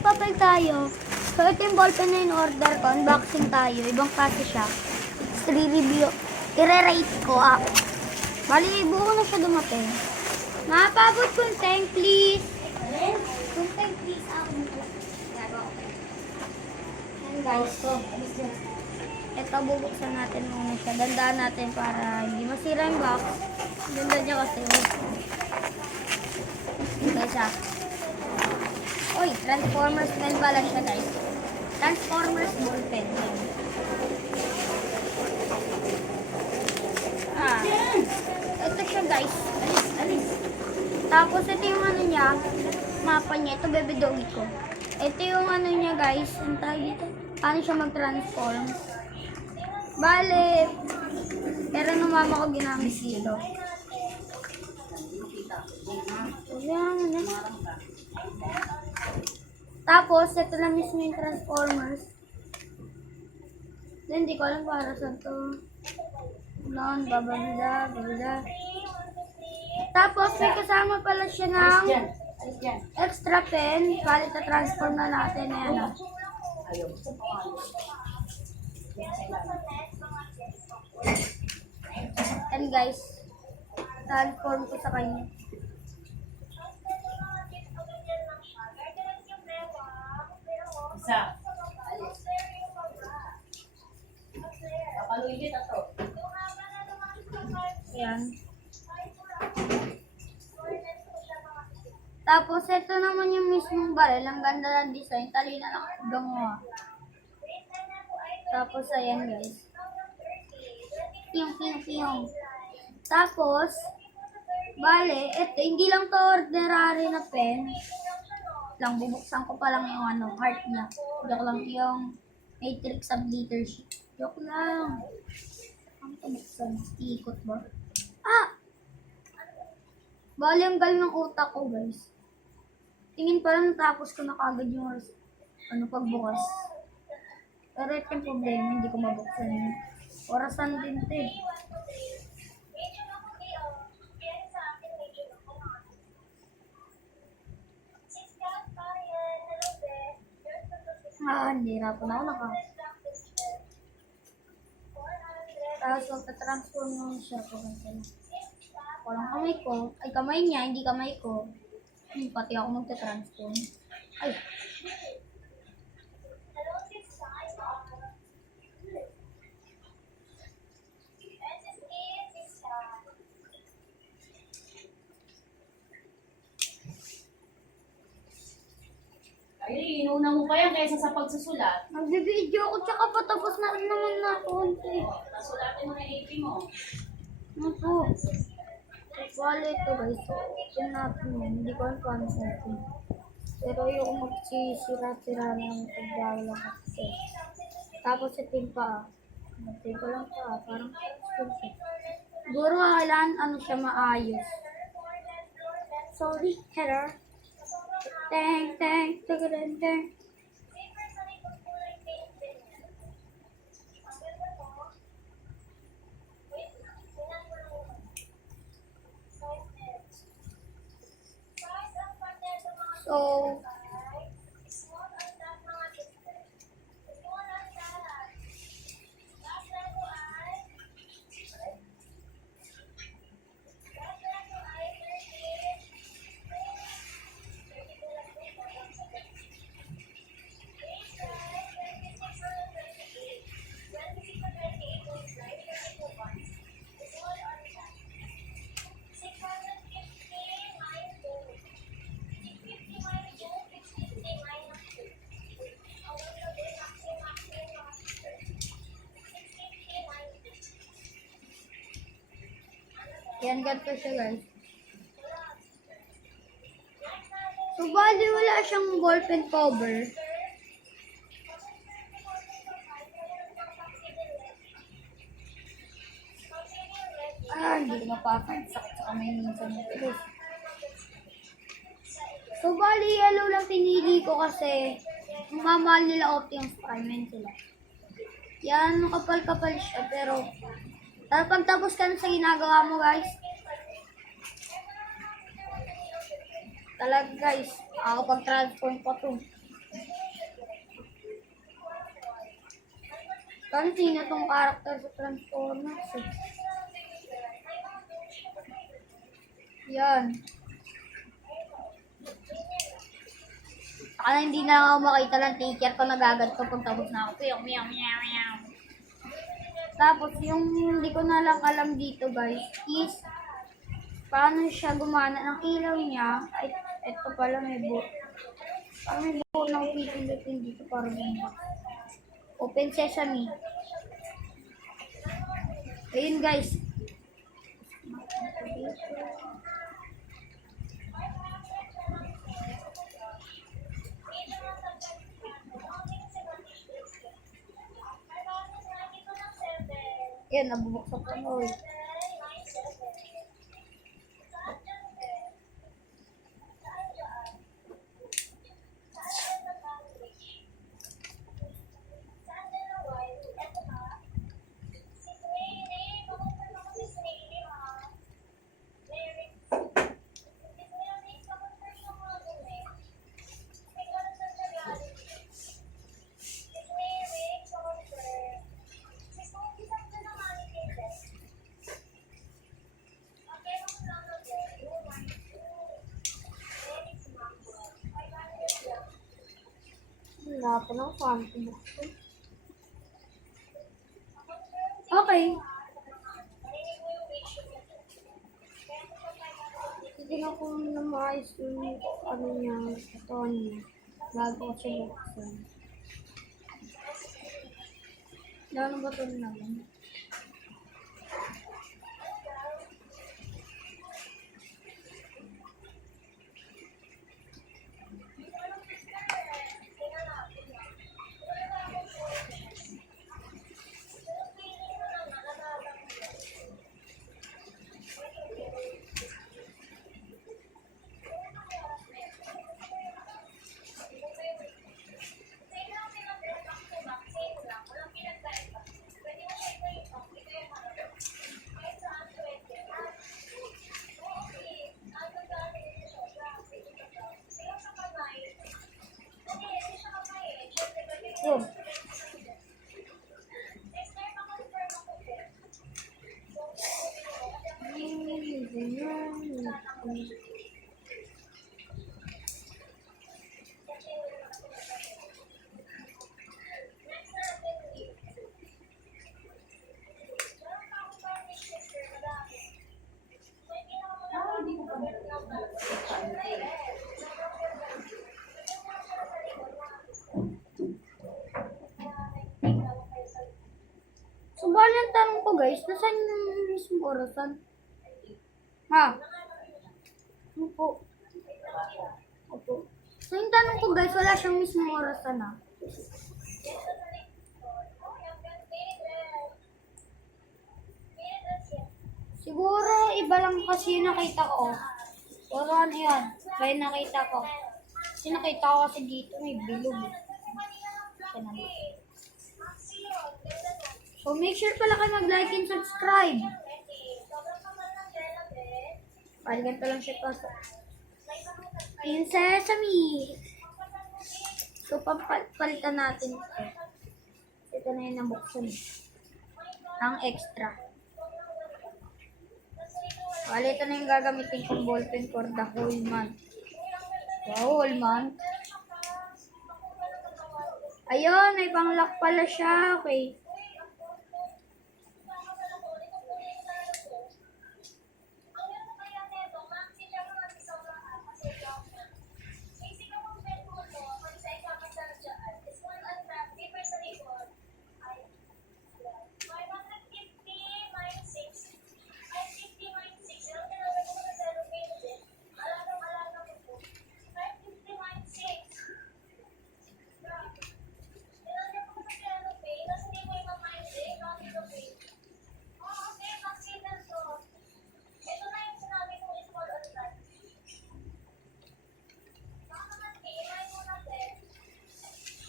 magpapal tayo. So, ito yung ballpen na in-order ko. Unboxing tayo. Ibang klase siya. It's re-review. I-rate ko. Bali, buo na siya dumating. Mapabot kunteng, please. Kunteng, please. Ayan, guys. Ito, bubuksan natin muna siya. Dandaan natin para hindi masira yung box. Ganda niya kasi. Guys, Uy, Transformers pen pala siya, guys. Transformers ballpen. Ito siya, guys. Alis. Tapos, ito yung ano niya. Mapa niya. Ito, baby doggy ko. Ito yung ano niya, guys. Ang tawag dito. Paano siya mag-transform. Bale. Pero nung mama ko ginamit dito. Tapos, ito na mismo yung Transformers. Hindi ko alam para sa to. Noon, babanda. Tapos, may kasama pala siya ng extra pen. Bali, transform na natin. Ayan. And guys, transform ko sa kanya. Isa. Kapaluin ito. Ayan. Tapos, ito naman yung mismong baril. Ang ganda ng design. Talina lang gumawa. Tapos, ayan guys. Piyong. Tapos, bale, ito, hindi lang to ordinary na pen. Lang, bubuksan ko pa lang yung ano, heart niya. Joke lang yung matrix of leadership. Joke lang. Ang buksan. Ikot ba? Bale, ang galing ng utak ko, guys. Tingin pa lang tapos ko na kagad yung pagbukas. Pero ito yung problema, hindi ko mabuksan yun. Orasan din ito eh. Hindi hirapan ako Tapos magta-transform naman siya. Walang kamay ko. Ay, kamay niya, hindi kamay ko. Pati ako magta-transform. Ay. Ay, inuna mo pa yan kaysa sa pagsusulat. Nag-video ako, tsaka patapos na rin naman na ako. Nasulatin mo na AP mo. Ano po? Wallet to guys. So, yun natin yan. Hindi ko alam paano sa atin. Pero ayoko magsisira-sira ng pagbawala kasi. Tapos ito yung paa. Ito lang paa. Parang siguro kailangan ano siya maayos. Sorry, hello. Teng. So, yan, ganito siya guys. So, bali wala siyang ballpen cover. Hindi ko mapapan. Sakit sa kamay minsan. So, bali yellow lang pinili ko kasi mamahal nila Optimus Prime sila. Yan, kapal-kapal siya pero pagtapos ka na sa ginagawa mo guys, talaga guys, ako pag-transform pa to. Kung sino tong character sa Transformers eh. Yan. Akala hindi na lang ako makita ng teacher ko nagaganto pag tapos na ako. Piyong, meow, meow, meow. Tapos yung hindi ko na lang alam dito guys is paano siya gumana ng ilaw niya. Ay, eto pala may buo. Parang may buo na upipindutin dito para bumba. Open sesame. Ayun guys. Yan, nabubuksan ko na ulit. Wala pa ng phantom box. Okay. Titignan ko na maayos yung ano niya, ito niya. Bago ko siya buksan. Lalo ba ito naman? Yun. So, bali ang tanong ko guys, nasaan yung mismo orasan? Ha? Ano po? Opo. So, yung tanong ko guys, wala siyang mismo orasan ha? Siguro, iba lang kasi yung nakita ko. Pero ano yan? Iba yung nakita ko. Kasi nakita ko kasi dito may bilog. Siya naman. So, make sure pala kayo mag-like and subscribe. Paligan pa lang siya pa sa in sesame. So, palitan natin ito. Ito na yung nabuksan. Ang extra. Bali, ito na yung gagamitin kong ballpen for the whole month. Wow, whole month. Ayun, may pang-lock pala siya. Okay.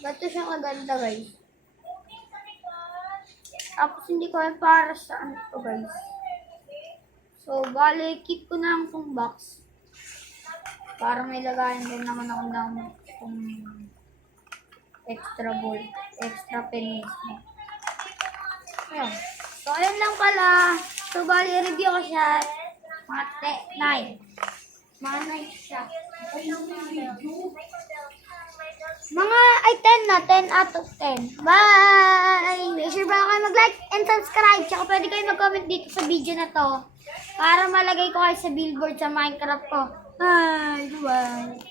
Ba't siya kaganda guys? Tapos hindi ko alam para saan to guys. So, bale, keep ko na lang itong box. Para may lagayan din naman ako ng extra ball, extra pen mismo. Ayun. So, ayun lang pala. So, bali, review ko siya. Mga 9. Mga 9 siya. Mga, ay 10 na. 10 out of 10. Bye! Make sure ba kayo mag-like and subscribe. Tsaka pwede kayo mag-comment dito sa video na to. Para malagay ko kayo sa billboard sa Minecraft ko. Bye! Bye!